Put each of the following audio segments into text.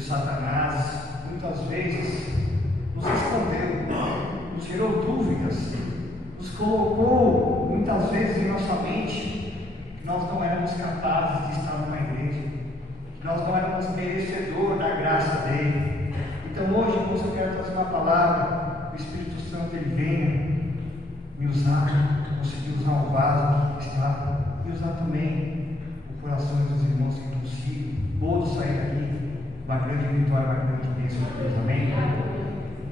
o Satanás muitas vezes nos escondeu, nos gerou dúvidas, nos colocou muitas vezes em nossa mente que nós não éramos capazes de estar numa igreja, que nós não éramos merecedores da graça dele. Então hoje, irmãos, eu quero trazer uma palavra, o Espírito Santo ele venha me usar, conseguir usar o vaso que está, e usar também o coração dos irmãos que consigam todos sair daqui uma grande vitória, uma grande bênção de Deus, amém?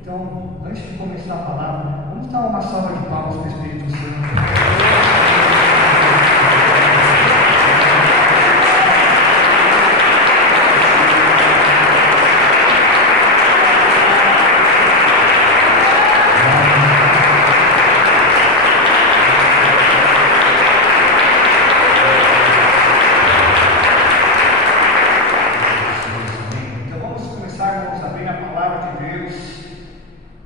Então, antes de começar a palavra, vamos dar uma salva de palmas para o Espírito Santo.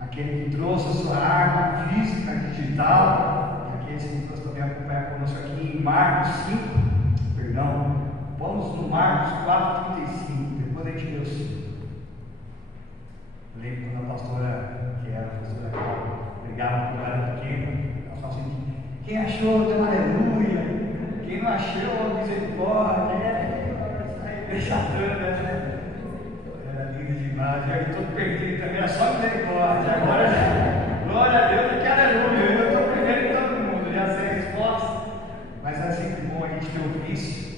Aquele que trouxe a sua arma física, digital, e aqueles que também acompanham conosco aqui em Marcos 5, vamos no Marcos 4,35, depois a gente lê o 5. Eu lembro quando a pastora, que era a pastora Cláudia, brigava quando eu era pequeno, ela falava assim: quem achou, deu aleluia, quem não achou, misericórdia, né? Era lindo demais, eu estou perdido também, era só misericórdia, agora glória a Deus, que aleluia, eu estou primeiro em todo mundo, já sei a resposta, mas é sempre bom a gente ter um vício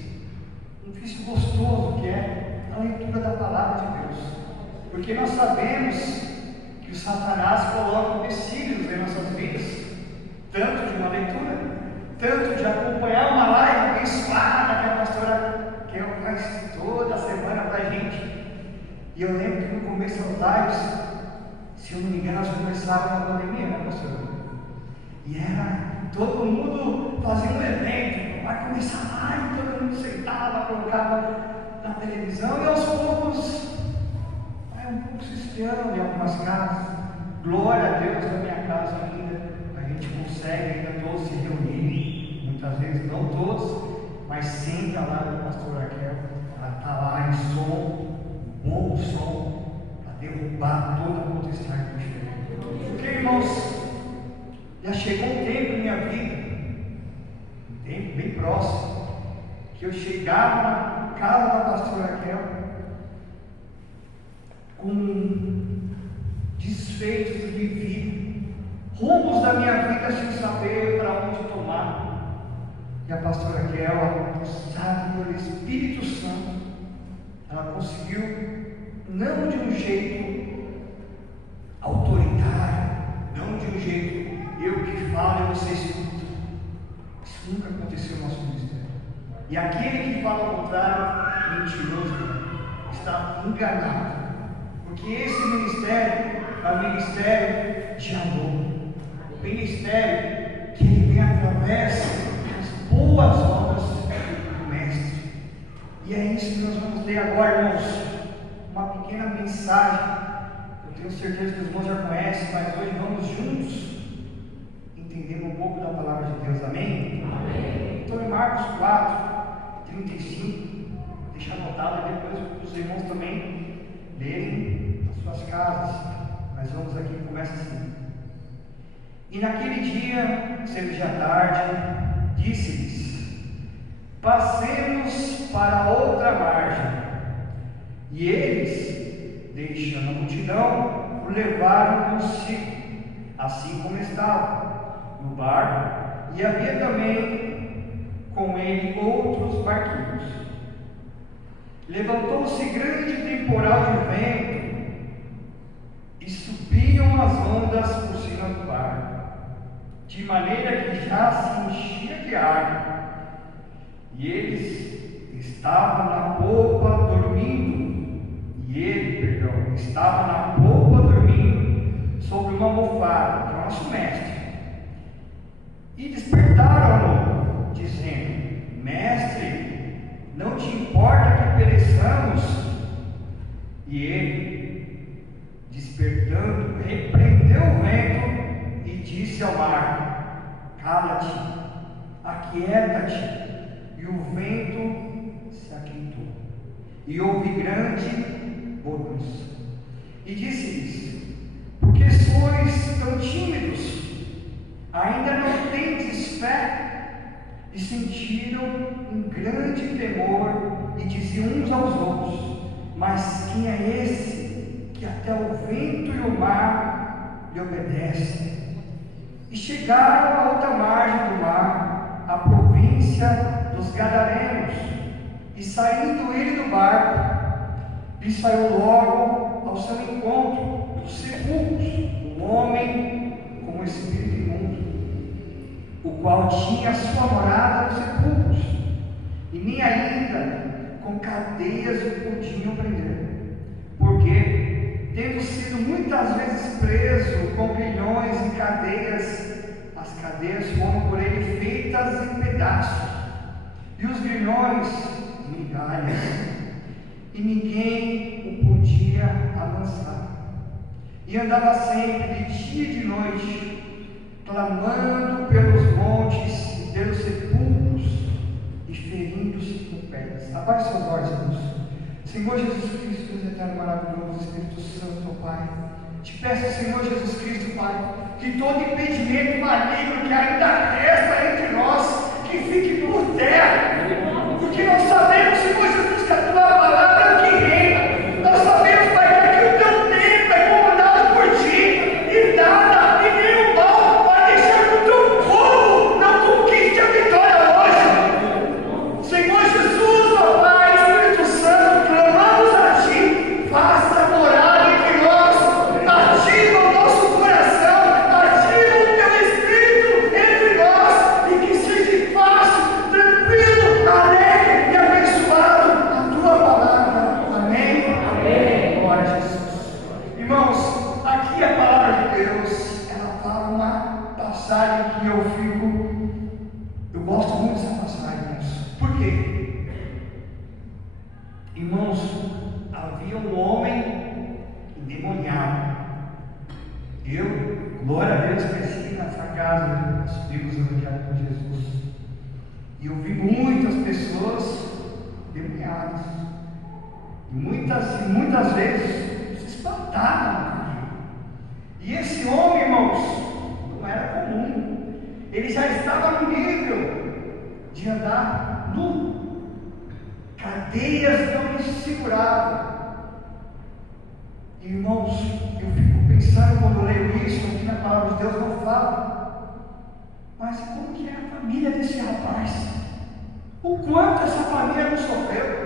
gostoso que é a leitura da palavra de Deus, porque nós sabemos que o Satanás coloca empecilhos em nossas vidas, tanto de uma leitura, tanto de acompanhar uma live abençoada que a pastora que faz toda semana para a gente. E eu lembro que no começo das lives, se eu não me engano, nós começávamos na pandemia, né, pastor? E era todo mundo fazendo um evento, vai começar a live, todo mundo sentava, colocava na televisão, e aos poucos vai um pouco se esfriando em algumas casas. Glória a Deus, na minha casa ainda, a gente consegue ainda todos se reunir, muitas vezes não todos, mas sempre a live da pastora Raquel, ela está lá em som, bom som, para derrubar toda a potestade do inferno. Porque, irmãos, já chegou um tempo na minha vida, um tempo bem próximo, que eu chegava na casa da pastora Raquel com desfeitos de vida, rumos da minha vida sem saber para onde tomar. E a pastora Raquel, usada pelo Espírito Santo, ela conseguiu, não de um jeito autoritário, não de um jeito eu que falo e você escuta. Isso nunca aconteceu no nosso ministério. E aquele que fala ao contrário, mentiroso, está enganado. Porque esse ministério é um ministério de amor, o ministério que ele vem através das boas obras do Mestre. E é isso que nós vamos ler agora, irmãos. Uma pequena mensagem. Eu tenho certeza que os irmãos já conhecem, mas hoje vamos juntos entender um pouco da palavra de Deus. Amém? Amém. Então, em Marcos 4:35, deixa anotado, e depois os irmãos também lerem nas suas casas. Mas vamos aqui, começa assim. E naquele dia, sendo já tarde, disse-lhes: passemos para outra margem. E eles, deixando a multidão, o levaram consigo, assim como estava, no barco, e havia também com ele outros barquinhos. Levantou-se grande temporal de vento, e subiam as ondas por cima do barco, de maneira que já se enchia de água. E eles estavam na popa dormindo, estava na popa dormindo sobre uma almofada, que é o nosso mestre. E despertaram-no, dizendo: Mestre, não te importa que pereçamos? E ele, despertando, repreendeu o vento e disse ao mar: Cala-te, aquieta-te. E o vento se aquietou. E houve grande enviou-nos. E disse-lhes: por que sois tão tímidos? Ainda não tendes fé? E sentiram um grande temor e diziam uns aos outros: mas quem é esse que até o vento e o mar lhe obedecem? E chegaram à outra margem do mar, à província dos Gadarenos, e saindo ele do barco, lhe saiu logo ao seu encontro dos sepulcros um homem com um espírito imundo, o qual tinha a sua morada nos sepulcros, e nem ainda com cadeias o podiam prender, porque, tendo sido muitas vezes preso com grilhões e cadeias, as cadeias foram por ele feitas em pedaços, e os grilhões em migalhas, e ninguém o podia amansar. E andava sempre, de dia e de noite, clamando pelos montes e pelos sepulcros, e ferindo-se com pedras. Abaixe seus olhos, irmãos. Senhor Jesus Cristo, Deus eterno, maravilhoso, Espírito Santo, Pai, te peço, Senhor Jesus Cristo, Pai, que todo impedimento maligno que ainda resta entre nós, que fique por terra, porque nós sabemos, Senhor Jesus, que a tua palavra é o que reina. Nós sabemos, Pai, que o teu tempo é comandado por ti, e nada, e nenhum mal vai deixar que o teu povo não conquiste a vitória hoje. Senhor Jesus, ó Pai, Espírito Santo, clamamos a ti, faça morada entre nós, ativa o nosso coração, ativa o teu Espírito entre nós, e que seja fácil, tranquilo, alegre e abençoado a tua palavra. Amém? Amém. Glória a Jesus. Irmãos, aqui a palavra de Deus, ela fala uma passagem que eu gosto muito dessa passagem, irmãos. Por quê? Irmãos, havia um homem endemoniado. Eu, glória a Deus, cresci nessa casa, vivos evangelhos com Jesus. E eu vi muitas pessoas endemoniadas. E muitas vezes se espantavam comigo. E esse homem, irmãos, não era comum. Ele já estava no nível de andar nu. Cadeias não lhe seguravam. Irmãos, eu fico pensando quando eu leio isso, aqui na palavra de Deus não fala, mas como que é a família desse rapaz? O quanto essa família não sofreu?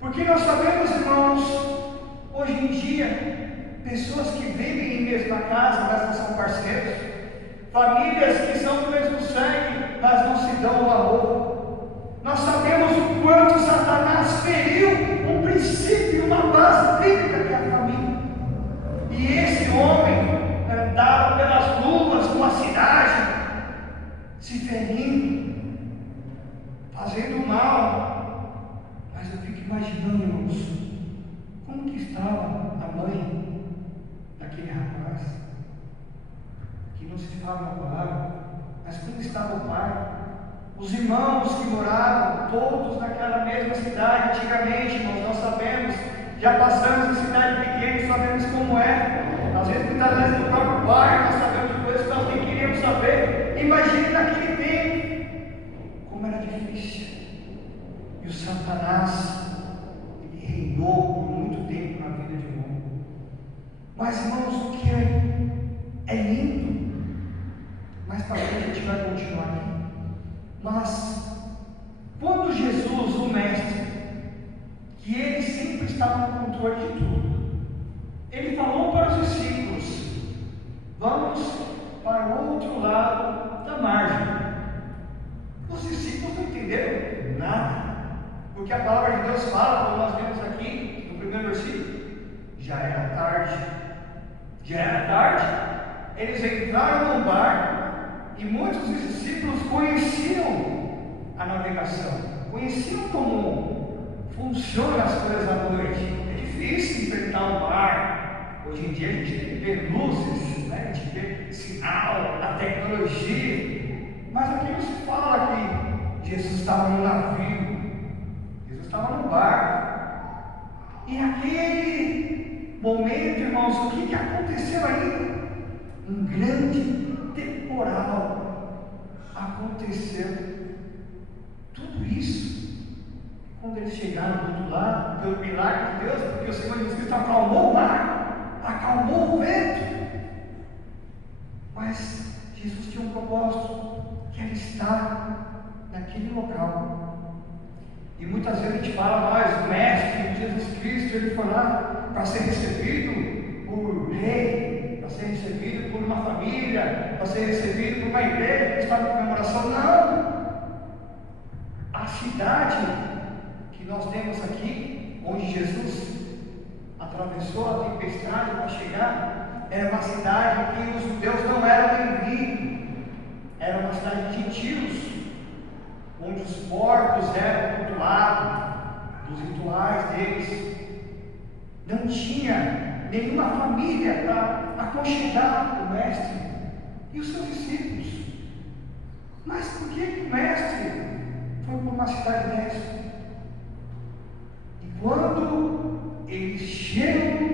Porque nós sabemos, irmãos, hoje em dia, pessoas que vivem em mesma casa, mas não são parceiros, famílias que são do mesmo sangue, mas não se dão o amor. Nós sabemos o quanto Satanás feriu um princípio, uma base bíblica que é a família. E esse homem andava pelas ruas de uma cidade, se ferindo, fazendo mal. Mas eu fico imaginando, irmãos, como que estava a mãe daquele rapaz, que não se fala na palavra, mas como estava o pai, os irmãos que moravam, todos naquela mesma cidade. Antigamente, irmãos, nós sabemos, já passamos em cidade pequena, sabemos como é. Às vezes, muitas vezes no próprio bairro, nós sabemos de coisas que nós nem queríamos saber. Imagine naquele tempo, como era difícil. E o Satanás, ele reinou por muito tempo na vida de um homem. Mas, irmãos, o que é lindo. Mais para frente a gente vai continuar aqui. Mas, quando Jesus, o Mestre, que ele sempre estava no controle de tudo, ele falou para os discípulos: vamos para o outro lado da margem. Os discípulos não entenderam nada, porque a palavra de Deus fala, como nós vemos aqui no primeiro versículo, já era tarde. Já era tarde. Eles entraram no barco, e muitos dos discípulos conheciam a navegação, conheciam como funcionam as coisas à noite. É difícil enfrentar o mar. Hoje em dia a gente vê luzes, né? A gente vê sinal, a tecnologia. Mas aqui não se fala que Jesus estava no navio, Jesus estava no barco. E aquele momento, irmãos, o que aconteceu ainda? Um grande temporal aconteceu. Tudo isso, quando eles chegaram do outro lado, pelo milagre de Deus, porque o Senhor Jesus Cristo acalmou o mar, acalmou o vento. Mas Jesus tinha um propósito, que era estar naquele local. E muitas vezes a gente fala, mas o Mestre Jesus Cristo, ele foi lá para ser recebido por rei, para ser recebido por uma família, para ser recebido por uma igreja que está em comemoração. Não! A cidade que nós temos aqui, onde Jesus atravessou a tempestade para chegar, era uma cidade que os judeus não eram bem-vindos, era uma cidade de gentios, onde os porcos eram cultuados, dos rituais deles. Não tinha nenhuma família para aconchegar o Mestre e os seus discípulos. Mas por que o Mestre foi para uma cidade dessa? E quando eles chegam,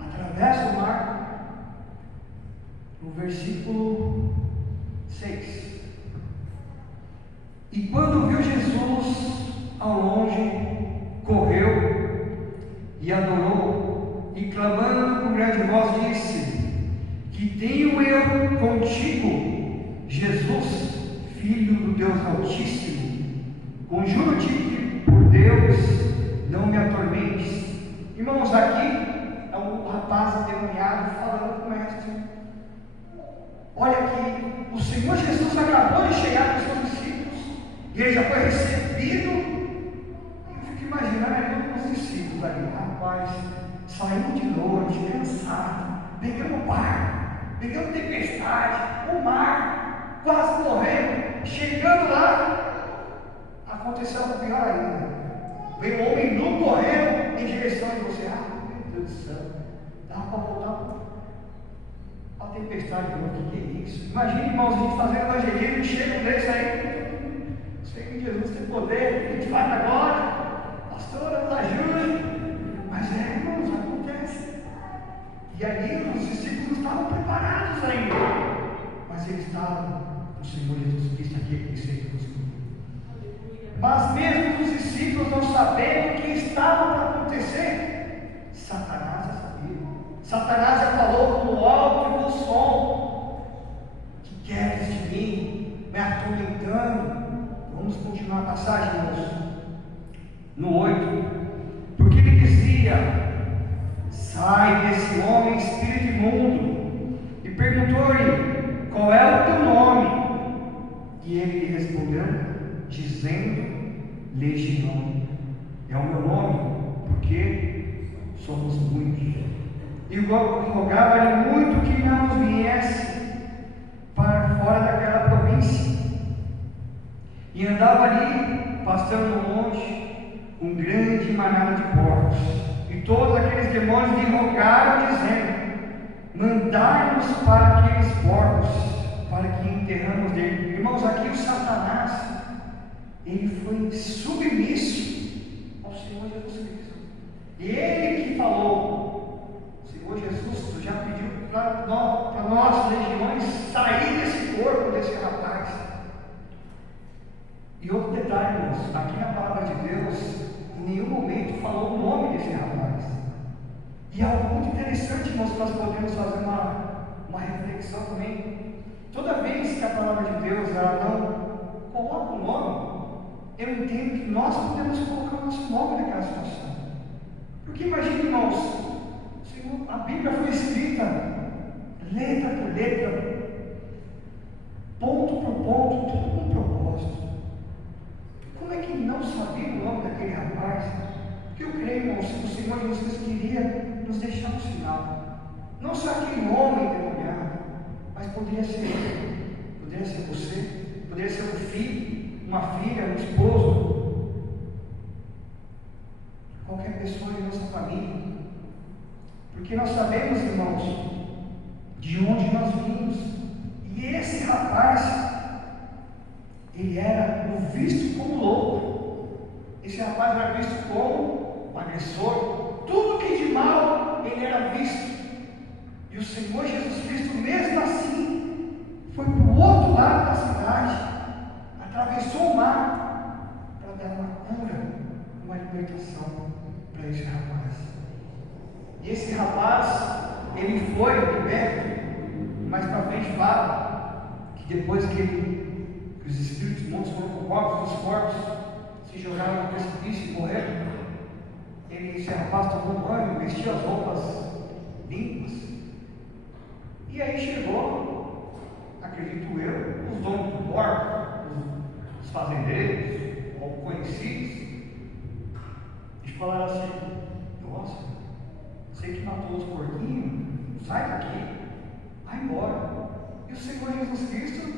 atravessam o mar, no versículo 6. E quando viu Jesus ao longe, correu e adorou, e clamando com grande voz disse: Que tenho eu contigo, Jesus, Filho do Deus Altíssimo? Conjuro-te que por Deus não me atormentes. Irmãos, aqui é um rapaz endemoniado falando com o Mestre. Olha que o Senhor Jesus acabou de chegar com os seus discípulos, e ele já foi recebido. Eu fico imaginando os discípulos ali, rapaz, saímos de noite, cansados, pegamos barco, pegamos tempestade, o mar, quase morrendo. Chegando lá, aconteceu algo pior ainda. Veio um homem nu correndo em direção de você. Meu Deus do céu, dava para voltar a tempestade de novo. O que é isso? Imagina, irmãos, a gente fazendo evangelismo e chega um desse aí. Senhor Jesus tem poder, o que a gente faz agora? Pastora, nos ajude. Mas irmãos, acontece. E ali os discípulos não estavam preparados ainda, mas eles estavam com o Senhor Jesus Cristo, aquele que sempre nos cuida. Mas mesmo os discípulos não sabendo o que estava para acontecer, Satanás já sabia. Satanás já falou com o alto e com o som: Que queres de mim, me atormentando? Vamos continuar a passagem, irmãos. No 8, porque ele dizia: Sai desse homem, espírito imundo. E perguntou-lhe: Qual é o teu nome? E ele lhe respondeu, dizendo: Legião. É o meu nome, porque somos muitos. E rogava-lhe muito que não viesse para fora daquela província. E andava ali, pastando no monte, um grande manada de porcos. E todos aqueles demônios lhe rogaram, dizendo: Mandai-nos para aqueles porcos, para que enterramos dele. Irmãos, aqui o Satanás, ele foi submisso ao Senhor Jesus Cristo. Ele que falou: Senhor Jesus, tu já pediu para nós, legiões, sair desse corpo, desse rapaz. E outro detalhe, irmãos, aqui na palavra de Deus, em nenhum momento falou o nome desse rapaz. E é algo muito interessante, irmãos, que nós podemos fazer uma reflexão também. Toda vez que a palavra de Deus ela não coloca o nome, eu entendo que nós podemos colocar o nosso nome naquela situação. Porque imagine, irmãos, a Bíblia foi escrita letra por letra, ponto por ponto, tudo com propósito. Como é que não sabia o nome daquele rapaz? Porque eu creio, irmãos, que o Senhor Jesus queria nos deixar um sinal. Não só aquele homem endemoniado, mas poderia ser eu, poderia ser você, poderia ser um filho, uma filha, um esposo, qualquer pessoa em nossa família. Porque nós sabemos, irmãos, de onde nós vimos. E esse rapaz, ele era visto como louco. Esse rapaz era visto como agressor, tudo que de mal ele era visto. E o Senhor Jesus Cristo, mesmo assim, foi para o outro lado da cidade, atravessou o mar para dar uma cura, uma libertação para esse rapaz. E esse rapaz, ele foi liberto. Mais para frente fala que depois que os espíritos imundos foram com os corpos se jogaram no precipício e morreram, esse rapaz tomou banho, vestiu as roupas limpas, e aí chegou, acredito eu, os donos do porco, os fazendeiros, ou conhecidos, e falaram assim: nossa, você que matou os porquinhos, sai daqui, vai embora. E o Senhor Jesus Cristo: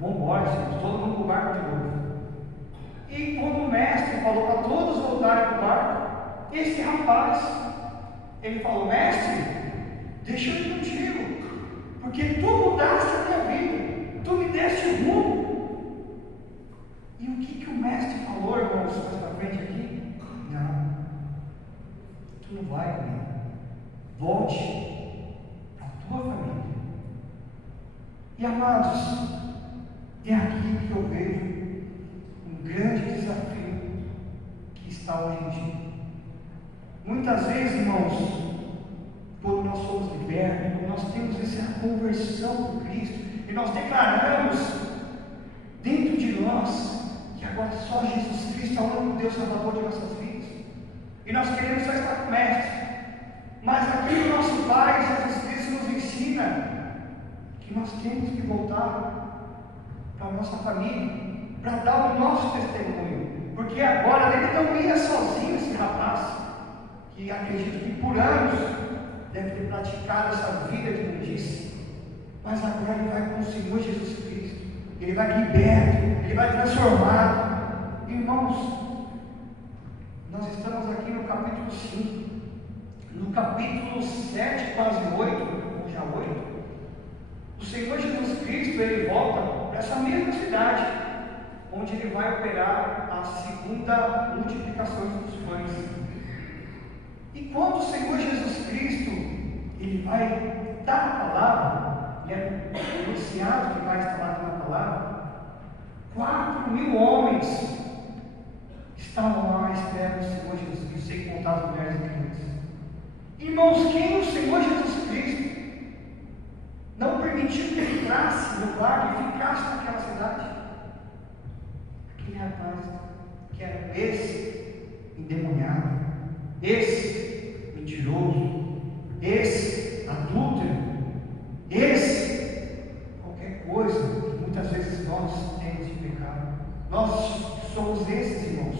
vamos embora, gente, todo mundo para o barco de novo. E quando o mestre falou para todos voltarem para o barco, esse rapaz, ele falou: mestre, deixa eu ir contigo, porque tu mudaste a minha vida, tu me deste rumo. E o que o mestre falou, irmãos, mais para frente aqui? Não, tu não vai comigo, volte para a tua família. E amados, é aqui que eu vejo um grande desafio que está hoje em dia. Muitas vezes, irmãos, quando nós somos libertos, quando nós temos essa conversão com Cristo, e nós declaramos dentro de nós que agora só Jesus Cristo é o único Deus Salvador de nossas vidas, e nós queremos só estar com o Mestre. Mas aqui o nosso Pai Jesus Cristo nos ensina que nós temos que voltar para a nossa família, para dar o nosso testemunho, porque agora ele não ia sozinho, esse rapaz, que acredito que por anos deve ter praticado essa vida de imundícia, mas agora ele vai com o Senhor Jesus Cristo, ele vai liberto, ele vai transformado. Irmãos, nós estamos aqui no capítulo 5, no capítulo 7, quase 8, ou já 8, o Senhor Jesus Cristo, ele volta para essa mesma cidade, onde ele vai operar a segunda multiplicação dos pães. E quando o Senhor Jesus Cristo, ele vai dar a palavra, ele é anunciado que vai estar na palavra, 4.000 homens estavam lá à espera do Senhor Jesus Cristo, sem contar as mulheres e crianças. Irmãos, quem o Senhor Jesus Cristo não permitiu que ele entrasse no barco e ficasse naquela cidade? Aquele rapaz que era esse endemoniado, esse mentiroso, esse adúltero, esse qualquer coisa que muitas vezes nós temos de pecado. Nós somos esses, irmãos,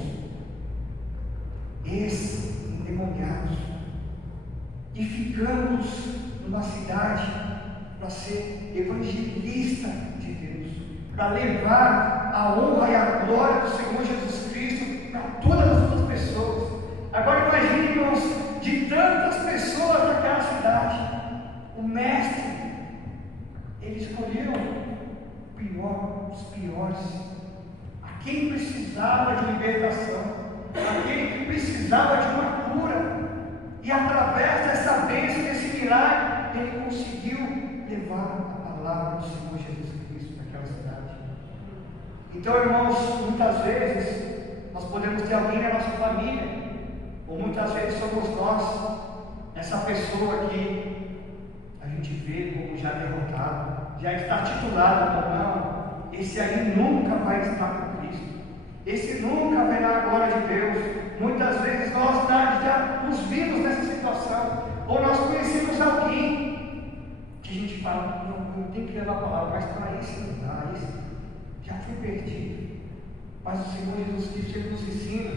esses endemoniados, e ficamos numa cidade para ser evangelista de Deus, para levar a honra e a glória do Senhor Jesus Cristo para todas as outras pessoas. Agora imagine, irmãos, de tantas pessoas naquela cidade, o mestre, ele escolheu o pior, os piores, a quem precisava de libertação, aquele que precisava de uma cura, e através dessa bênção, desse milagre, ele conseguiu levar a palavra do Senhor Jesus Cristo naquela cidade. Então, irmãos, muitas vezes nós podemos ter alguém na nossa família, ou muitas vezes somos nós, essa pessoa que a gente vê como já derrotado, já está titulado como: não, esse aí nunca vai estar com Cristo, esse nunca verá a glória de Deus. Muitas vezes nós já nos vimos nessa situação, ou nós conhecemos alguém que a gente fala: não, eu tenho que levar a palavra, mas para esse não dá, esse já foi perdido. Mas o Senhor Jesus Cristo, ele nos ensina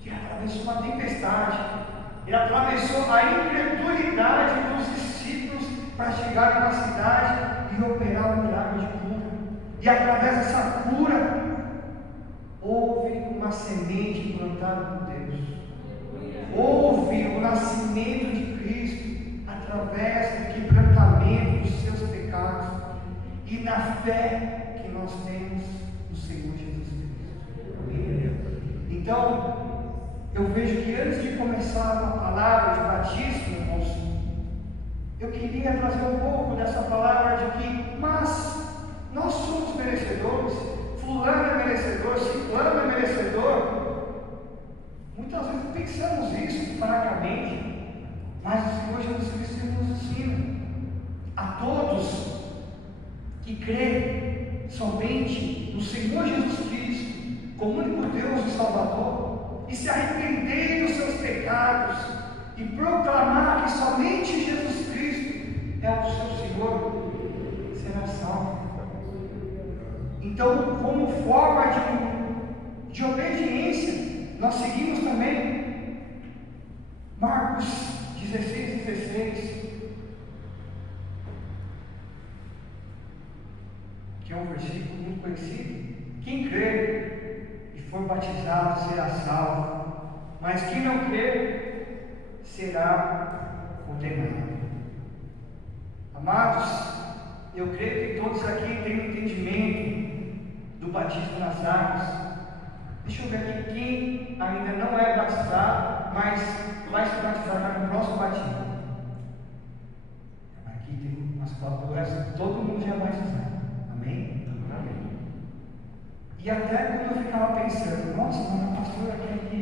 que ele atravessou uma tempestade, ele atravessou a incredulidade dos discípulos para chegar na cidade e operar o milagre de cura. E através dessa cura, houve uma semente plantada por Deus. Houve o nascimento de Cristo através do quebrantamento dos seus pecados e na fé que nós temos no Senhor Jesus Cristo. Então, eu vejo que começar a palavra de batismo, irmãos, eu queria trazer um pouco dessa palavra de que, mas nós somos merecedores, fulano é merecedor, ciclano é merecedor. Muitas vezes pensamos isso fracamente, mas o Senhor Jesus Cristo nos ensina a todos que crê somente no Senhor Jesus Cristo, como único Deus e Salvador, e se arrepender dos seus pecados, e proclamar que somente Jesus Cristo é o seu Senhor, será salvo. Então, como forma de obediência, nós seguimos também Marcos 16:16, que é um versículo muito conhecido. Quem crer e for batizado será salvo, mas quem não crer será condenado. Amados, eu creio que todos aqui têm um entendimento do batismo nas águas. Deixa eu ver aqui quem ainda não é batizado, mas vai se batizar no próximo batismo. Aqui tem umas palavras, todo mundo já é batizado. Amém? Amém. E até quando eu ficava pensando, nossa, mas a pastora quer que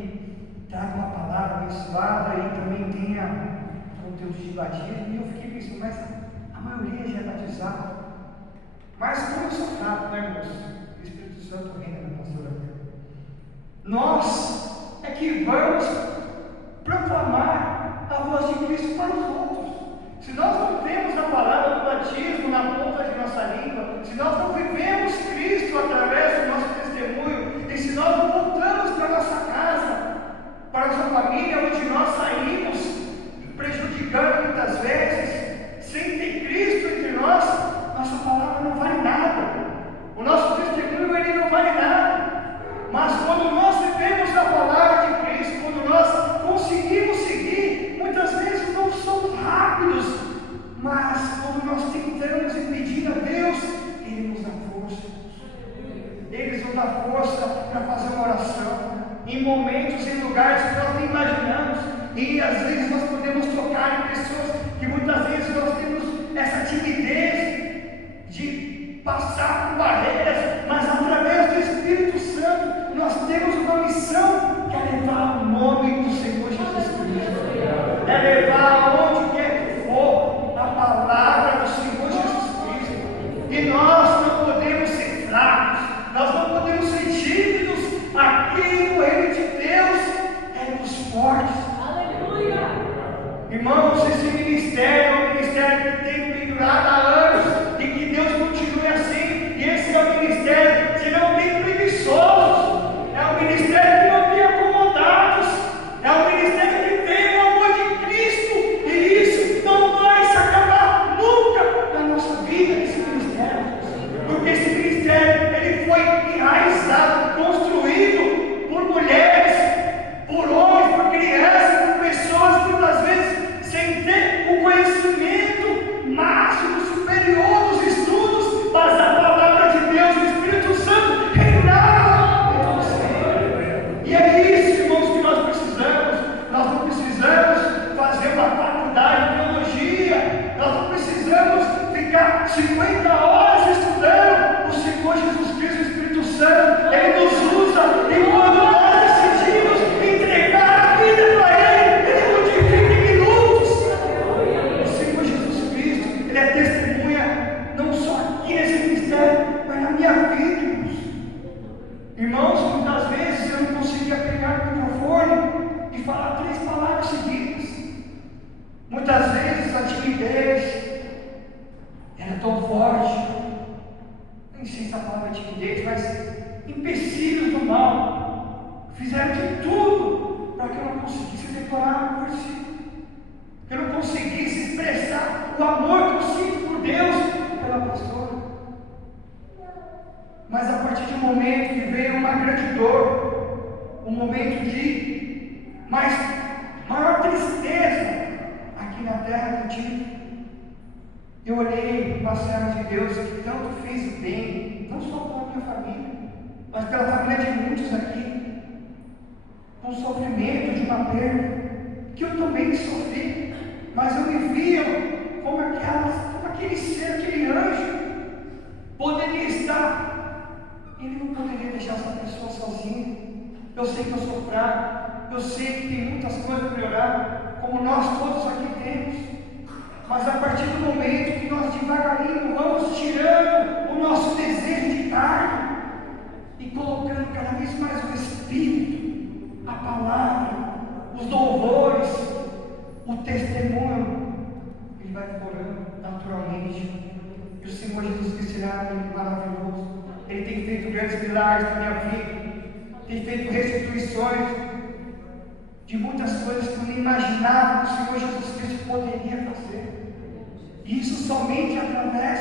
traga uma palavra abençoada e também tenha conteúdo de batismo, e eu fiquei pensando, mas a maioria já é batizada. Mas como eu sou fraco, né, irmãos? O Espírito Santo reina na pastora. Nós é que vamos proclamar a voz de Cristo para os outros. Se nós não temos a palavra do batismo na ponta de nossa língua, se nós não vivemos Cristo através do nosso testemunho, e se nós não voltamos para a nossa casa, para a nossa família, onde nós saímos, prejudicando muitas vezes, sem ter Cristo entre nós, nossa palavra não vale nada. O nosso testemunho ele não vale nada. Mas quando nós vivemos a palavra de Cristo, quando nós conseguimos seguir, muitas vezes não somos rápidos, mas quando nós tentamos e pedimos a Deus, Ele nos dá força. Ele nos dá força para fazer uma oração, em momentos, em lugares que nós nem imaginamos, e às vezes nós podemos tocar em pessoas que muitas vezes nós temos essa timidez de passar por barreiras, mas através do Espírito Santo nós temos uma missão que é levar o nome do Senhor Jesus Cristo, é levar aonde quer que for a palavra do Senhor Jesus Cristo. E nós não podemos ser fracos, nós não podemos ser tímidos. Aqui no reino de Deus é dos fortes. Aleluia! Irmãos, esse ministério é um ministério que tem pendurado há anos e que Deus continue assim. E esse é o ministério que não tem preguiçosos. É um ministério que não tem acomodados, é um ministério que tem o amor de Cristo, e isso não vai se acabar nunca na nossa vida, esse ministério, porque esse ministério ele foi enraizado, construído por mulheres, por homens, por crianças, por pessoas muitas vezes sem ter o conhecimento máximo, superior dos estudos, mas a palavra de Deus, o Espírito Santo reinava. E é isso, irmãos, que nós precisamos. Nós não precisamos fazer uma faculdade de teologia, nós não precisamos ficar 50 horas estudando. O Senhor Jesus Cristo, o Espírito Santo, Ele nos usa, e quando nós decidimos entregar a vida para Ele modifica em minutos. O Senhor Jesus Cristo, Ele é testemunha não só aqui nesse ministério, mas na minha vida, irmãos. Irmãos, muitas vezes eu não conseguia pegar o microfone e falar 3 palavras seguidas. Muitas vezes a timidez era tão forte, nem sei se a palavra é timidez, mas empecilhos do mal fizeram de tudo para que eu não conseguisse decorar o versículo, que eu não conseguisse expressar o amor que eu sinto por Deus pela pastora. Mas a partir de um momento que veio uma grande dor, um momento de maior tristeza aqui na terra que eu tive, eu olhei para a serva de Deus que tanto fez o bem, não só para a minha família, mas pela família de muitos aqui, com o sofrimento de uma perda. que eu também sofri, mas eu me via como aquele ser, aquele anjo, poderia estar, ele não poderia deixar essa pessoa sozinha. Eu sei que eu sou fraco, eu sei que tem muitas coisas para melhorar, como nós todos aqui temos, mas a partir do momento que nós devagarinho vamos tirando o nosso desejo de carne e colocando cada vez mais o Espírito, a palavra, os louvores, o testemunho, ele vai florando naturalmente. E o Senhor Jesus Cristo é maravilhoso. Ele tem feito grandes milagres na minha vida, tem feito restituições de muitas coisas que eu nem imaginava que o Senhor Jesus Cristo poderia fazer. E isso somente através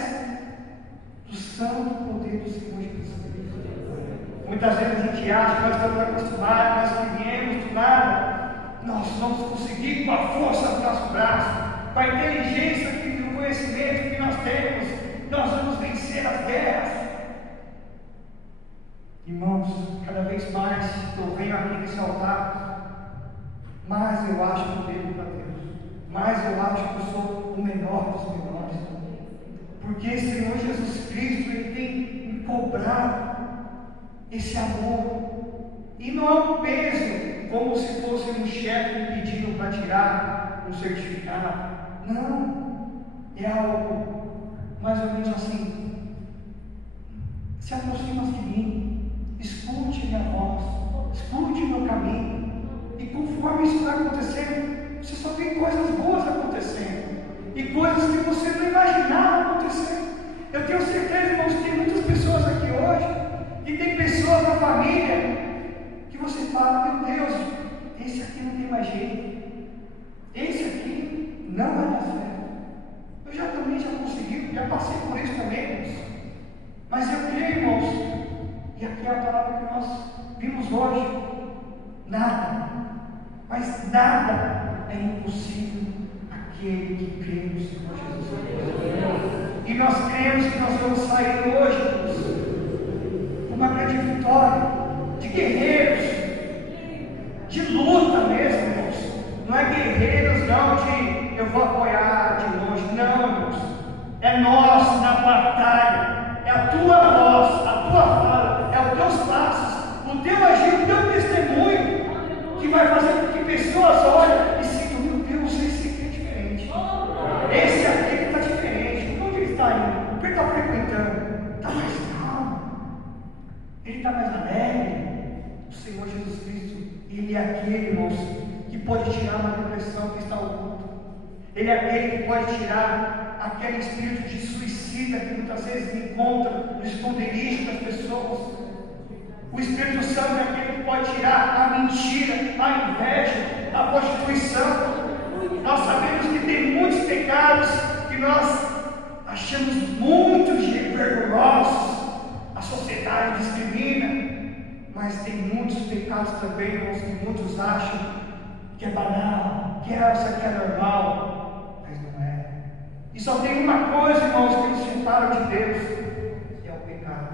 do santo poder do Senhor Jesus Cristo. Muitas vezes a gente acha que nós estamos acostumados, nós que viemos do nada, nós vamos conseguir com a força do nosso braço, com a inteligência e o conhecimento que nós temos, nós vamos vencer as guerras. Irmãos, cada vez mais eu venho aqui nesse altar, mais eu acho que eu devo para Deus, mais eu acho que eu sou o menor dos menores, porque o Senhor Jesus Cristo, Ele tem me cobrado esse amor, e não é um peso, como se fosse um chefe me pedindo para tirar um certificado, não, é algo mais ou menos assim: se aproxima de mim, escute minha voz, escute o meu caminho, e conforme isso está acontecendo, você só tem coisas boas acontecendo, e coisas que você não imaginava acontecendo. Eu tenho certeza, irmãos, que tem muitas pessoas aqui hoje, e tem pessoas na família, que você fala: meu Deus, esse aqui não tem mais jeito, esse aqui não vai dar certo. Eu já consegui, já passei por isso também, irmãos. Mas eu creio, irmãos, e aqui é a palavra que nós vimos hoje: nada, mas nada é impossível àquele que crê no Senhor Jesus Cristo. E nós cremos que nós vamos sair hoje, irmãos, com uma grande vitória, de guerreiros, de luta mesmo, irmãos. Não é guerreiros não de eu vou apoiar de longe, não, irmãos. É nós na batalha, é a tua voz, a tua fala, é os teus passos, o teu agir, o teu testemunho, que vai fazer com que pessoas olhem e sintam: meu Deus, esse aqui é diferente, esse aqui está diferente. Onde ele está indo? O que ele está frequentando? Está mais calmo, ele está mais alegre. O Senhor Jesus Cristo, Ele é aquele, irmãos, que pode tirar uma depressão que está oculta. Ele é aquele que pode tirar aquele espírito de suicida que muitas vezes encontra no esconderijo das pessoas. O Espírito Santo é aquele que pode tirar a mentira, a inveja, a prostituição. Nós sabemos que tem muitos pecados que nós achamos muito vergonhosos, a sociedade discrimina, mas tem muitos pecados também, irmãos, que muitos acham que é banal, que isso aqui é normal, mas não é. E só tem uma coisa, irmãos, que nos separa de Deus, que é o pecado.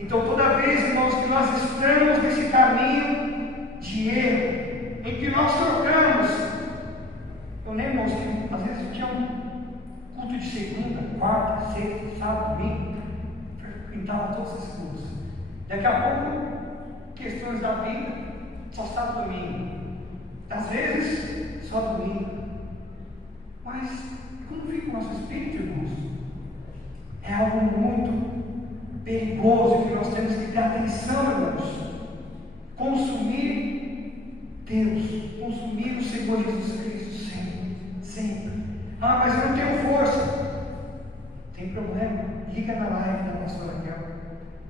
Então toda vez, irmãos, que nós estamos nesse caminho de erro, em que nós trocamos, eu lembro, irmãos, que às vezes tinha um culto de segunda, quarta, sexta, sábado, domingo, frequentava todos esses cultos. Daqui a pouco, questões da vida, só sábado, domingo. Às vezes, só domingo. Mas como fica o nosso espírito, irmãos? É algo muito perigoso que nós temos que ter atenção, irmãos. Consumir Deus, consumir o Senhor Jesus Cristo sempre, sempre. Ah, mas eu não tenho força. Tem problema? Liga na live da pastora Raquel.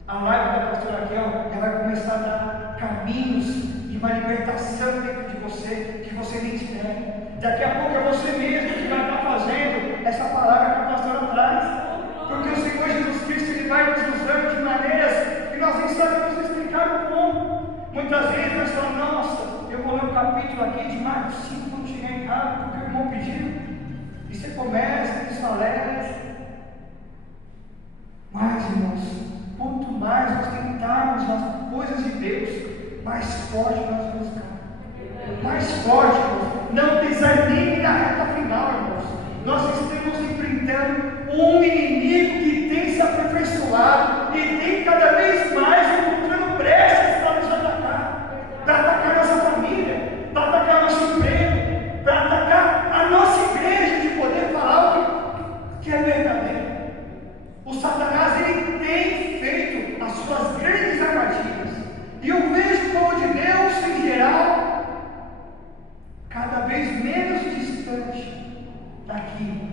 A live da pastora Raquel, ela vai começar a dar caminhos de uma libertação dentro de você, que você nem espera. Daqui a pouco é você mesmo que vai estar fazendo essa palavra que a pastora traz, porque o Senhor Jesus Cristo, Ele vai nos usando de maneiras que nós nem sabemos explicar como. Muitas vezes nós falamos: nossa, eu vou ler um capítulo aqui de Marcos 5 quando chegar em casa, porque o irmão pediu, e você começa, desfalece. Mas, irmãos, quanto mais nós tentarmos as coisas de Deus, mais forte nós vamos ficar, mais forte nós vamos ficar. Não desanime na reta final, irmãos. Nós estamos enfrentando um inimigo que tem se aperfeiçoado e tem cada vez mais encontrando brechas para nos atacar, para atacar nossa família, para atacar nosso emprego, para atacar a nossa igreja, de poder falar o que é verdadeiro. O Satanás, ele tem feito as suas grandes armadilhas, e eu vejo o povo de Deus em geral cada vez menos distante daqui,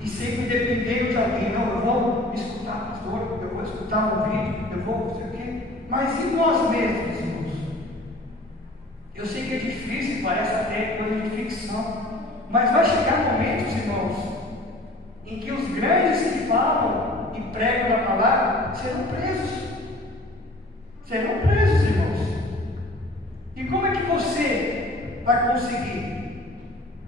e sempre dependendo de alguém. Não, eu vou escutar o pastor, eu vou escutar um vídeo, eu vou não sei o quê, mas e nós mesmos, irmãos? Eu sei que é difícil, parece até coisa de ficção, mas vai chegar momentos, irmãos, em que os grandes que falam e pregam a palavra serão presos. Serão presos, irmãos. E como é que você vai conseguir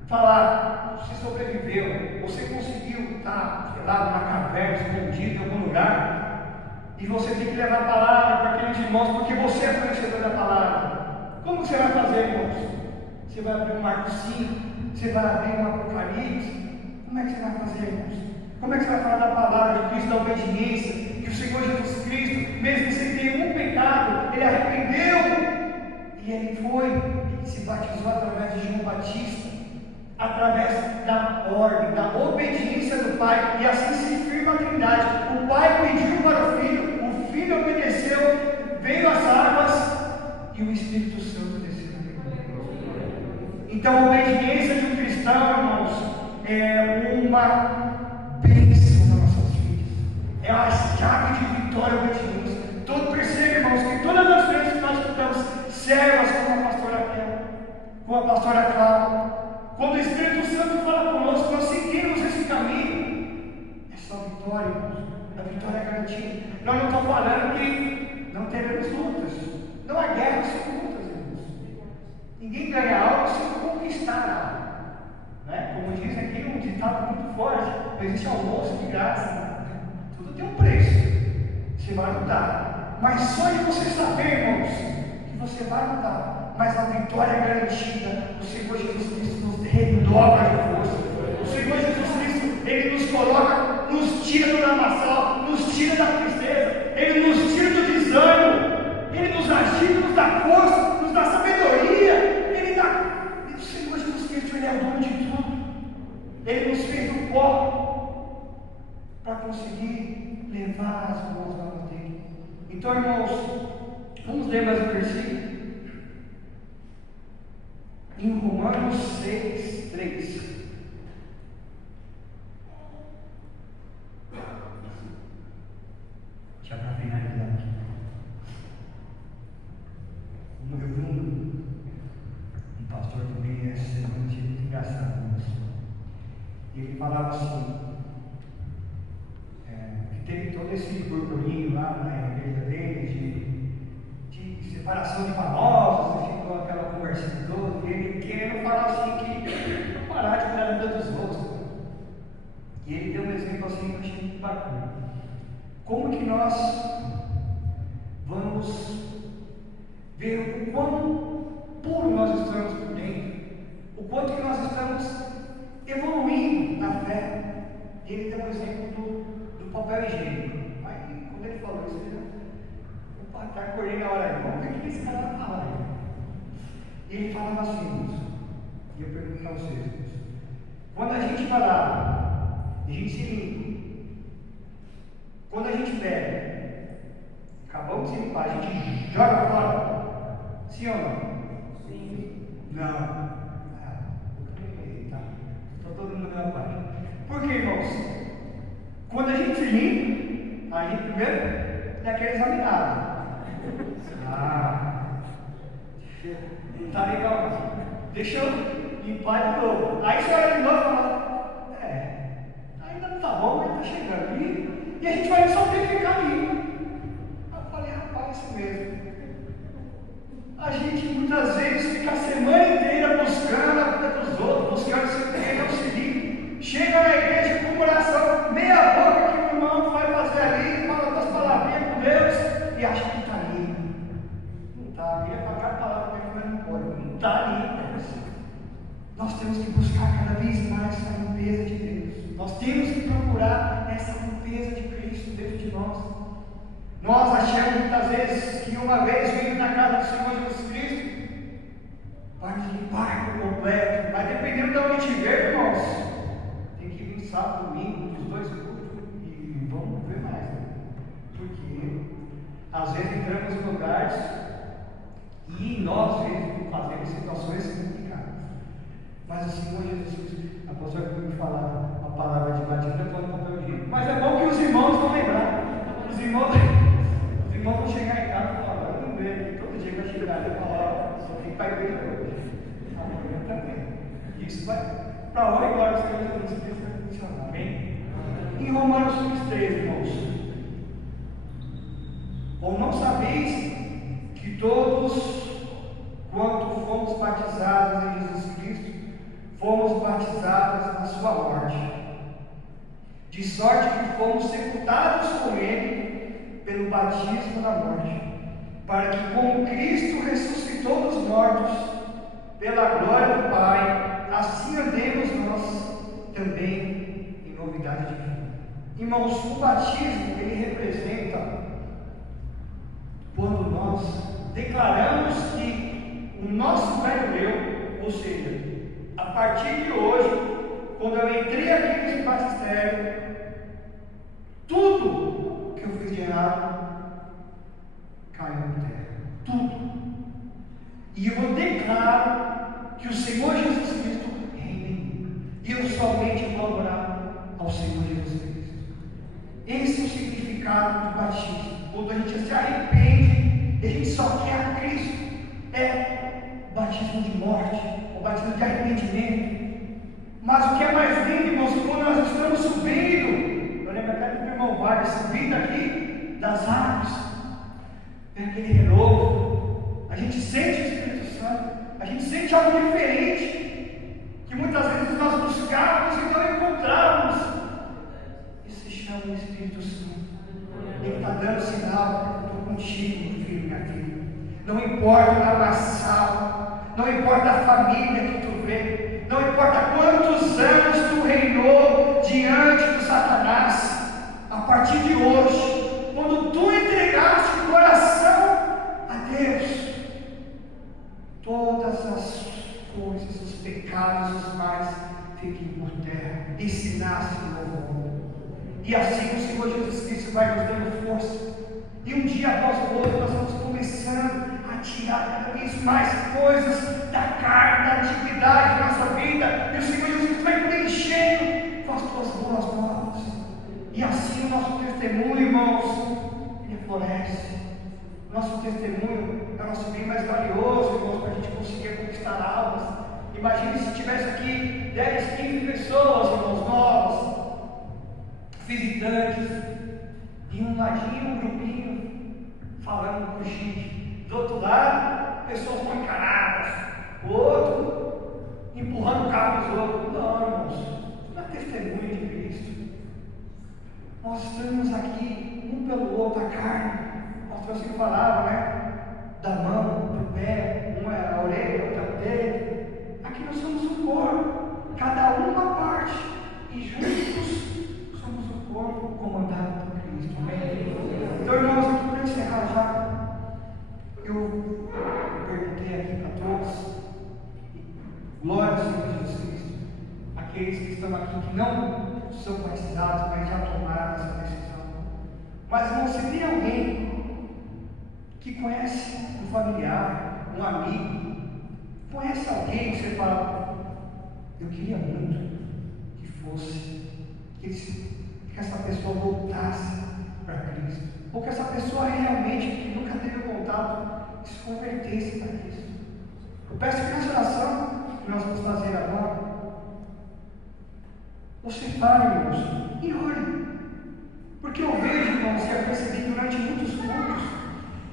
falar? Você sobreviveu, você conseguiu estar, sei lá, numa caverna, escondido em algum lugar, e você tem que levar a palavra para aqueles irmãos, porque você é conhecedor da palavra. Como você vai fazer, irmãos? Você vai abrir um Marcos 5, você vai abrir um Apocalipse. Como é que você vai fazer, irmãos? Como é que você vai falar da palavra de Cristo, da obediência, que o Senhor Jesus Cristo, mesmo sem ter um pecado, ele arrependeu, e ele foi, ele se batizou através de João Batista, através da ordem, da obediência do Pai, e assim se firma a Trindade. O Pai pediu para o Filho obedeceu, veio as águas, e o Espírito Santo desceu. Então a obediência de um cristão, irmãos, é uma bênção nas nossas vidas, é uma chave de vitória. A obediência. Percebe, irmãos, que todas as vezes que nós estudamos servas como a pastora Raquel, como a pastora Cláudia, quando o Espírito Santo fala conosco, nós seguimos esse caminho, é só vitória, irmãos. A vitória é garantida. Nós não estamos falando que não teremos lutas, não há guerra sem lutas, irmãos. Ninguém ganha algo sem conquistar algo. Né? Como diz aqui um ditado muito forte, não existe almoço de graça, né? Tudo tem um preço, você vai lutar, mas só de você saber, irmãos, que você vai lutar, mas a vitória é garantida. O Senhor Jesus Cristo nos redobra de força, o Senhor Jesus Cristo, Ele nos coloca, nos tira do lamaçal, nos tira da tristeza, Ele nos tira do desânimo, Ele nos agita, nos dá força, nos dá sabedoria, Ele dá. E o Senhor Jesus Cristo, Ele é o dono de tudo. Ele nos fez do pó para conseguir levar as boas novas dele. Então, irmãos, vamos ler mais um versículo em Romanos 6, 3. Já para finalizar aqui. Eu vi um pastor também essa semana, muito engraçado. E ele falava assim, que teve todo esse burburinho lá na igreja dele, de separação de famosos, e ficou aquela conversinha toda, e ele querendo falar assim, que não parar de cuidar da vida dos outros. E ele deu um exemplo assim que eu achei muito bacana. Como que nós vamos ver o quão puro nós estamos por dentro, o quanto que nós estamos evoluindo na fé. E ele deu um exemplo do papel higiênico. Aí, quando ele falou isso, ele opa, está correndo na hora aí, vamos ver o que esse cara vai falar aí. E ele falava assim, e eu pergunto para vocês, quando a gente vai lá, a gente se limpa, quando a gente bebe, acabamos de se limpar, a gente joga fora, sim ou não? Sim. Não. Todo mundo na parte. Por que, irmãos? Quando a gente se limpa, a gente primeiro é aquele examinado. Tá legal. Deixa eu limpar de novo. Aí você olha de novo e fala, ainda não tá bom, mas tá chegando ali. E a gente vai só ter que ficar limpo. Eu falei, rapaz, isso mesmo. A gente muitas vezes fica a semana inteira buscando a vida dos outros, buscando se não se limpa. Chega na igreja com o coração meia boca que o irmão vai fazer ali, fala duas palavrinhas com Deus e acha que está limpo. Não está, ia pagar a palavra dele, mas não pode. Não está limpo. Nós temos que buscar cada vez mais a limpeza de Deus. Nós temos que procurar essa limpeza de Cristo dentro de nós. Nós achamos muitas vezes que uma vez vindo na casa do Senhor Jesus Cristo, vai nos limpar por completo, mas dependendo de onde estiver, irmãos, tem que vir sábado, domingo, dos dois cultos, e vamos ver mais, né? Porque às vezes entramos em lugares e nós mesmos fazemos situações complicadas. Mas o Senhor Jesus Cristo, a pastora que me falar a palavra de batismo, eu estou no papel higiênico. Mas é bom que os irmãos vão lembrar. Os irmãos vão chegar em casa e falar, agora não veio aqui, todo dia vai chegar ali e falar, só fica para a igreja hoje. Amanhã também. Isso vai para a hora e glória do Senhor Jesus Cristo vai funcionar. Amém? Em Romanos 3, irmãos. Ou não sabeis que todos quanto fomos batizados em Jesus Cristo, fomos batizados na sua morte, de sorte que fomos sepultados com Ele pelo batismo na morte, para que como Cristo ressuscitou dos mortos pela glória do Pai, assim andemos nós também em novidade de vida. Irmãos, o batismo ele representa quando nós declaramos que o nosso velho eu, ou seja, a partir de hoje, quando eu entrei aqui nesse batistério, tudo que eu fiz de errado caiu na terra. Tudo. E eu declaro que o Senhor Jesus Cristo reina em mim. E eu somente vou adorar ao Senhor Jesus Cristo. Esse é o significado do batismo. Quando a gente se arrepende, a gente só quer a Cristo. É o batismo de morte, o batismo de arrependimento. Mas o que é mais lindo, irmãos, quando nós estamos subindo, eu lembro até do meu irmão Vargas subindo aqui das árvores, é aquele renovo, a gente sente o Espírito Santo, a gente sente algo diferente, que muitas vezes nós buscávamos e não encontrávamos. Isso se chama o Espírito Santo. Ele está dando sinal, eu estou contigo, meu filho, minha filha. Não importa a nação, não importa a família que tu vê, não importa quantos anos tu reinou diante do Satanás, a partir de hoje, quando tu entregaste o coração a Deus, todas as coisas, os pecados, os males fiquem por terra e se nasce um novo mundo. E assim o Senhor Jesus Cristo vai nos dando força. E um dia após o outro nós vamos começando a tirar cada vez mais coisas da carne, da antiguidade da nossa vida. E o Senhor Jesus Cristo vai preenchendo com as tuas boas mãos. E assim o nosso testemunho, irmãos, ele floresce. Nosso testemunho é o nosso bem mais valioso, irmãos, para a gente conseguir conquistar almas. Imagine se tivesse aqui 10, 15 pessoas, irmãos, novos, visitantes, e um ladinho, um grupinho, falando com gente. Do outro lado, pessoas mal encaradas, o outro empurrando o carro dos outros. Não, irmãos, não é testemunho de Cristo. Nós estamos aqui, um pelo outro, a carne. O pastor assim falava, né? Da mão, do pé, uma é a orelha, outra é o dedo. Aqui nós somos um corpo, cada um uma parte, e juntos somos um corpo comandado por Cristo. Amém? Então, irmãos, aqui para encerrar já, eu perguntei aqui para todos, glória ao Senhor Jesus Cristo, aqueles que estão aqui que não são batizados, mas já tomaram essa decisão. Mas, irmão, se tem alguém que conhece um familiar, um amigo, conhece alguém que você fala, eu queria muito que fosse, que essa pessoa voltasse para Cristo, ou que essa pessoa realmente, que nunca teve contato, se convertesse para Cristo. Eu peço que nessa oração que nós vamos fazer agora, você fale, irmãos, e ore. Porque eu vejo, irmãos, e eu percebi durante muitos cultos,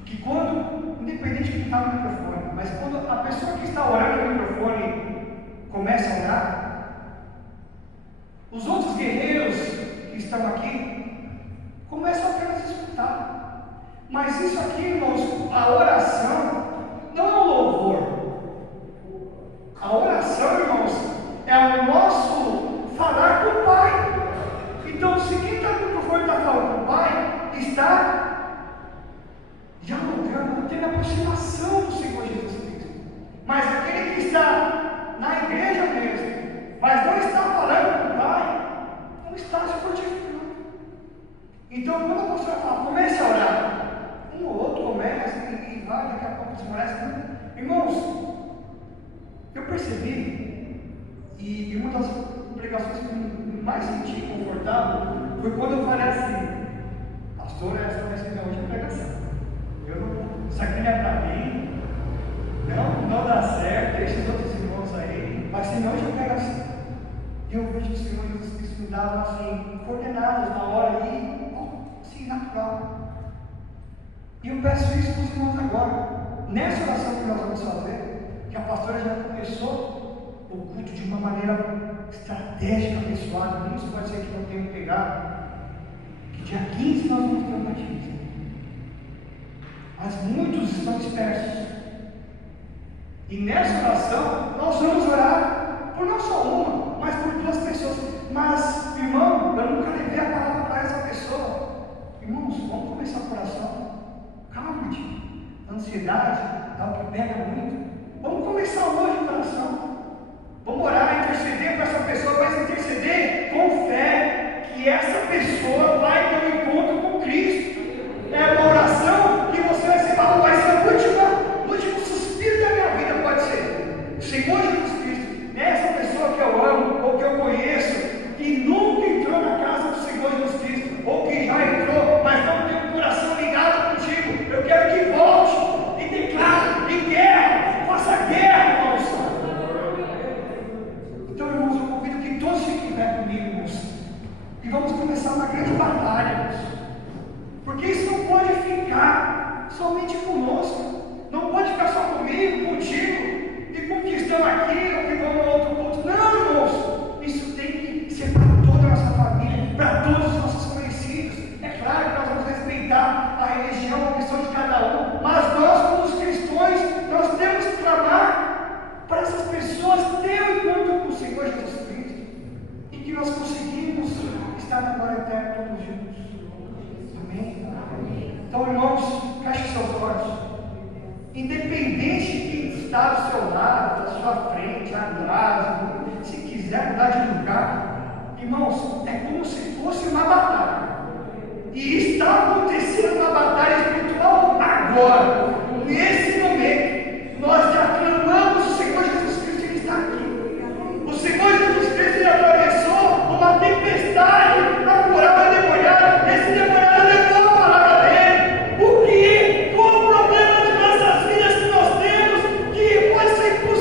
que quando, independente de quem está no microfone, mas quando a pessoa que está orando no microfone começa a orar, os outros guerreiros que estão aqui começam apenas a escutar. Mas isso aqui, irmãos, a oração não é um louvor. A oração, irmãos, aqui, e uma das pregações que eu mais senti confortável foi quando eu falei assim: pastor, essa vai ser minha última pregação. Isso aqui não é para mim, não dá certo, deixa os outros irmãos aí, vai ser minha última pregação. E eu vejo que o Senhor Jesus Cristo me dava assim, coordenadas na hora e, assim, natural. E eu peço isso para os irmãos agora. Nessa oração que nós vamos fazer, que a pastora já começou o culto de uma maneira estratégica, abençoada. Muitos pode ser que não tenham pegado, que dia 15 nós vamos ter o batismo. Mas muitos estão dispersos. E nessa oração, nós vamos orar por não só uma, mas por duas pessoas. Mas, irmão, eu nunca levei a palavra para essa pessoa. Irmãos, vamos começar a oração. Calma, gente. Ansiedade é o que pega muito. Vamos começar hoje a oração. Vamos orar, interceder para essa pessoa, mas interceder com fé que essa pessoa vai ter um encontro com Cristo. É uma oração que você vai ser, vai ser o último suspiro da minha vida, pode ser. O Senhor Jesus Cristo, essa pessoa que eu amo, ou que eu conheço, que nunca entrou na casa do Senhor Jesus Cristo, ou que já entrou, mas não tem um coração ligado contigo, eu quero que volte e declare em guerra, faça guerra, irmãos. Então, irmãos, eu convido que todos fiquem pé comigo, irmãos, e vamos começar uma grande batalha, irmãos. Porque isso não pode ficar somente conosco, não pode ficar só comigo, contigo, e com que estão aqui, ou que vão no outro culto. Não, irmãos, isso tem que ser para toda a nossa família, para todos os nossos conhecidos. É claro que nós vamos respeitar a religião, a opção de cada um, mas nós, como os cristãos, nós temos que clamar para essas pessoas terem um encontro com o Senhor Jesus Cristo, e que nós conseguimos estar na glória eterna todos juntos. Então, irmãos, feche seus olhos. Independente de quem está do seu lado, da sua frente, atrás, se quiser mudar de lugar, irmãos, é como se fosse uma batalha. E está acontecendo uma batalha espiritual agora, nesse momento. Nós já clamamos o Senhor Jesus Cristo, Ele está aqui. O Senhor Jesus Cristo, Ele atravessou uma tempestade para curar o endemoniado. Esse endemoniado levou a palavra dele. O que? Qual o problema de nossas vidas que nós temos que pode ser impossível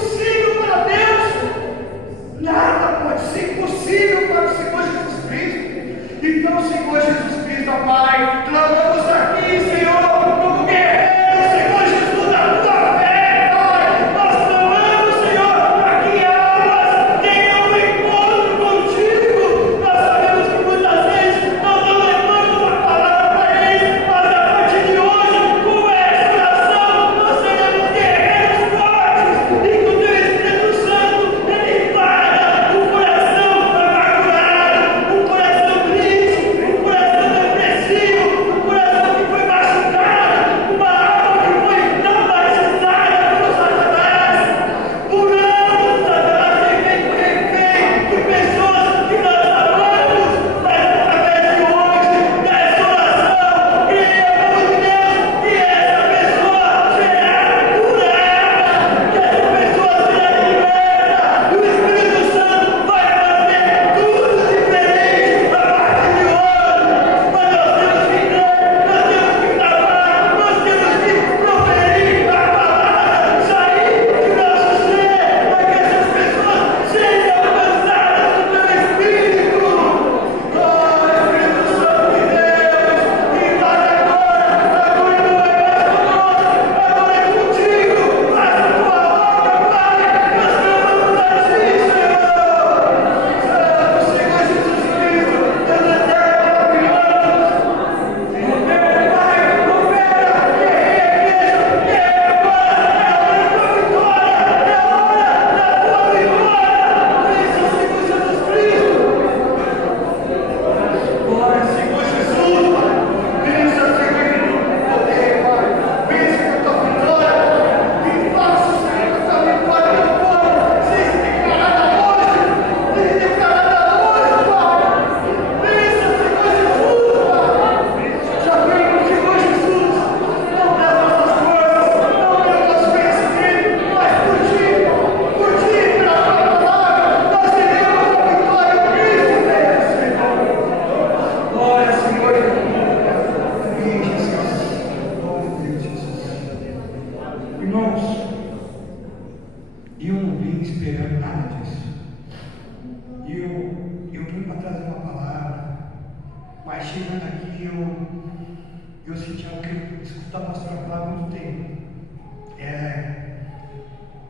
vim esperando nada disso. Eu vim para trazer uma palavra, mas chegando aqui eu senti algo que eu escuto a pastora falar há muito tempo.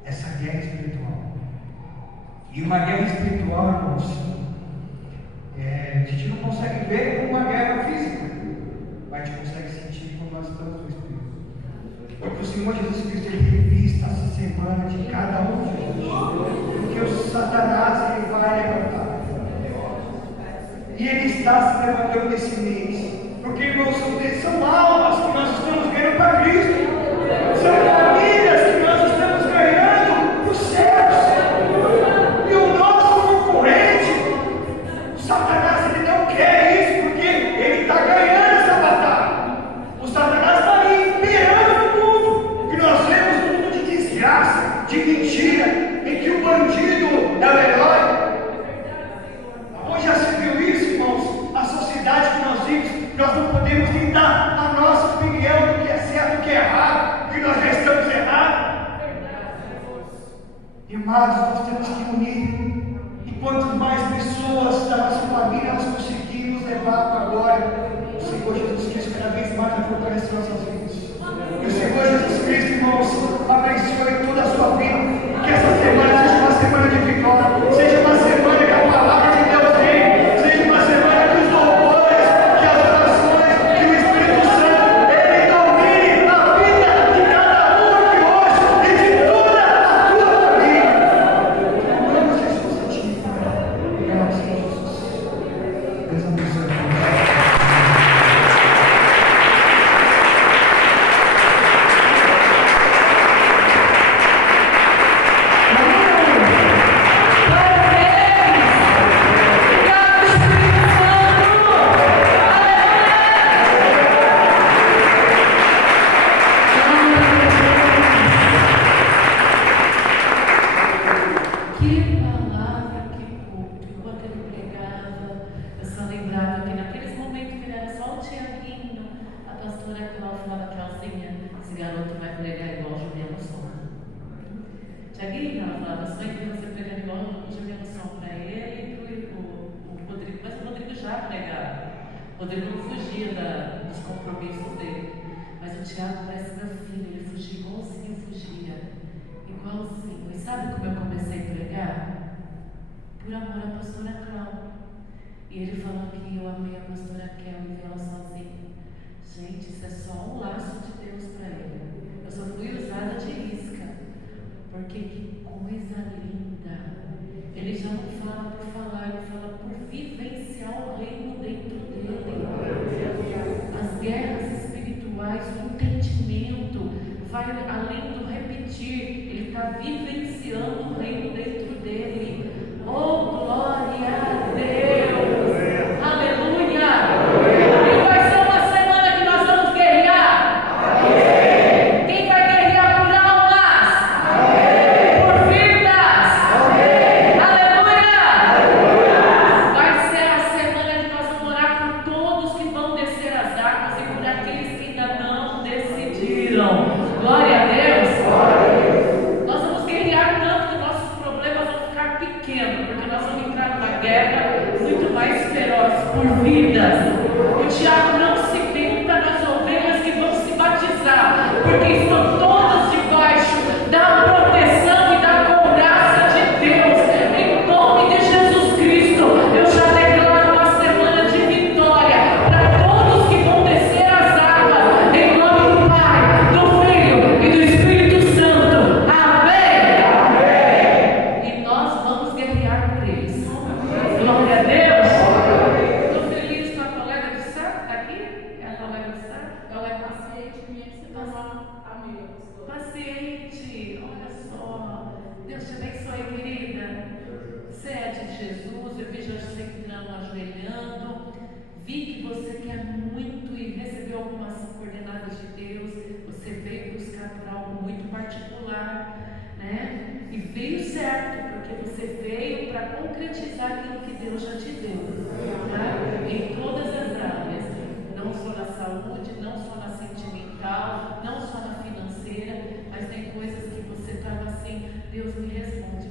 Essa guerra espiritual. E uma guerra espiritual, irmãos, a gente não consegue ver como uma guerra física, mas a gente consegue sentir quando nós estamos no Espírito. Porque o Senhor Jesus Cristo, Ele revista essa semana de cada um de nós. Porque o Satanás, ele vai levantar. E ele está se levantando nesse mês. Porque, irmãos, são almas que nós estamos ganhando para Cristo. São famílias que nós estamos ganhando para os céus. E o nosso concorrente, o Satanás, ele não quer isso, porque ele está ganhando essa batalha. O Satanás está ali imperando no mundo. E nós vemos um mundo de desgraça, de mentira, em que o bandido é o herói. Onde já se viu isso, irmãos? A sociedade que nós vivemos, nós não podemos nem dar a nossa opinião do que é certo e do que é errado, porque nós já estamos errados. Irmãos, nós temos que unir. E quanto mais pessoas da nossa família nós conseguimos levar para a glória, o Senhor Jesus Cristo cada vez mais vai fortalecer nossas vidas. E o Senhor Jesus Cristo, irmãos, abençoe toda a sua vida. Que essa semana seja uma semana de vitória, seja uma semana que a palavra de Deus vem, seja uma semana que os louvores, que as orações, que o Espírito Santo, ele domine a vida de cada um aqui hoje e de toda a tua família. Vamos, Jesus, a ti, Pai. Obrigado, Senhor Jesus. Deus abençoe. Rodrigo fugia dos compromissos dele, mas o Tiago parece meu filho, ele fugia igualzinho, igualzinho. E sabe como eu comecei a pregar? Por amor à pastora Cláudia. E ele falou que eu amei a pastora Kel e vi ela sozinha. Gente, isso é só um laço de Deus para ele. Eu só fui usada de isca, porque que coisa linda. Ele já não fala por falar, ele fala por vivenciar o reino dentro dele. As guerras espirituais, o entendimento vai além do repetir, ele está vivenciando o reino dentro dele. Oh, glória a Deus! Aleluia! E vai ser uma semana que nós vamos guerrear. Quem vai guerrear por almas? Por vidas? Aleluia! Vai ser a semana que nós vamos orar por todos que vão descer as águas e por aqueles que ainda não decidiram. Glória a Deus! Nós vamos guerrear tanto que nossos problemas vão ficar pequenos, porque nós vamos entrar numa guerra muito mais feroz por vidas. O Tiago não se pinta nas ovelhas que vão se batizar, porque estão todas debaixo da proteção e da couraça de Deus. Em nome de Jesus Cristo, eu já declaro uma semana de vitória para todos que vão descer as águas, em nome do Pai, do Filho e do Espírito Santo. Amém? E nós vamos guerrear por eles. Glória a Deus. Estou feliz com a colega de Sá, está aqui? É a colega de Sá? Ela é paciente, minha amiga. Paciente, olha só. Deus te abençoe, querida. Você é de Jesus, eu vi você entrando, ajoelhando. Vi que você quer muito e recebeu algumas coordenadas de Deus. Você veio buscar por algo muito particular, né? E veio certo, porque você veio para concretizar aquilo que Deus já te deu, tá? Em todas as áreas, não só na saúde, não só na sentimental, não só na financeira, mas tem coisas que você estava assim, Deus me responde,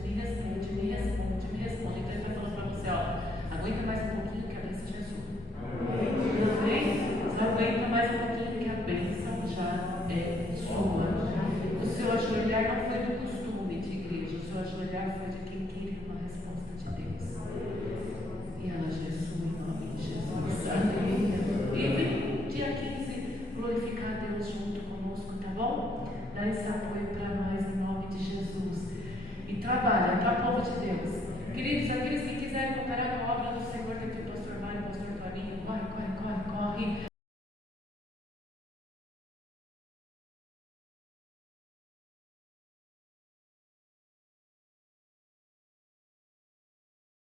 de quem queria uma resposta de Deus. E ela Jesus, em nome de Jesus. Amém. E dia 15, glorificar a Deus junto conosco, tá bom? Dá esse apoio para nós em nome de Jesus. E trabalha para o povo de Deus. Queridos, aqueles que quiserem cooperar com a obra do Senhor, tem que o pastor Mário, o pastor Flavinho, corre.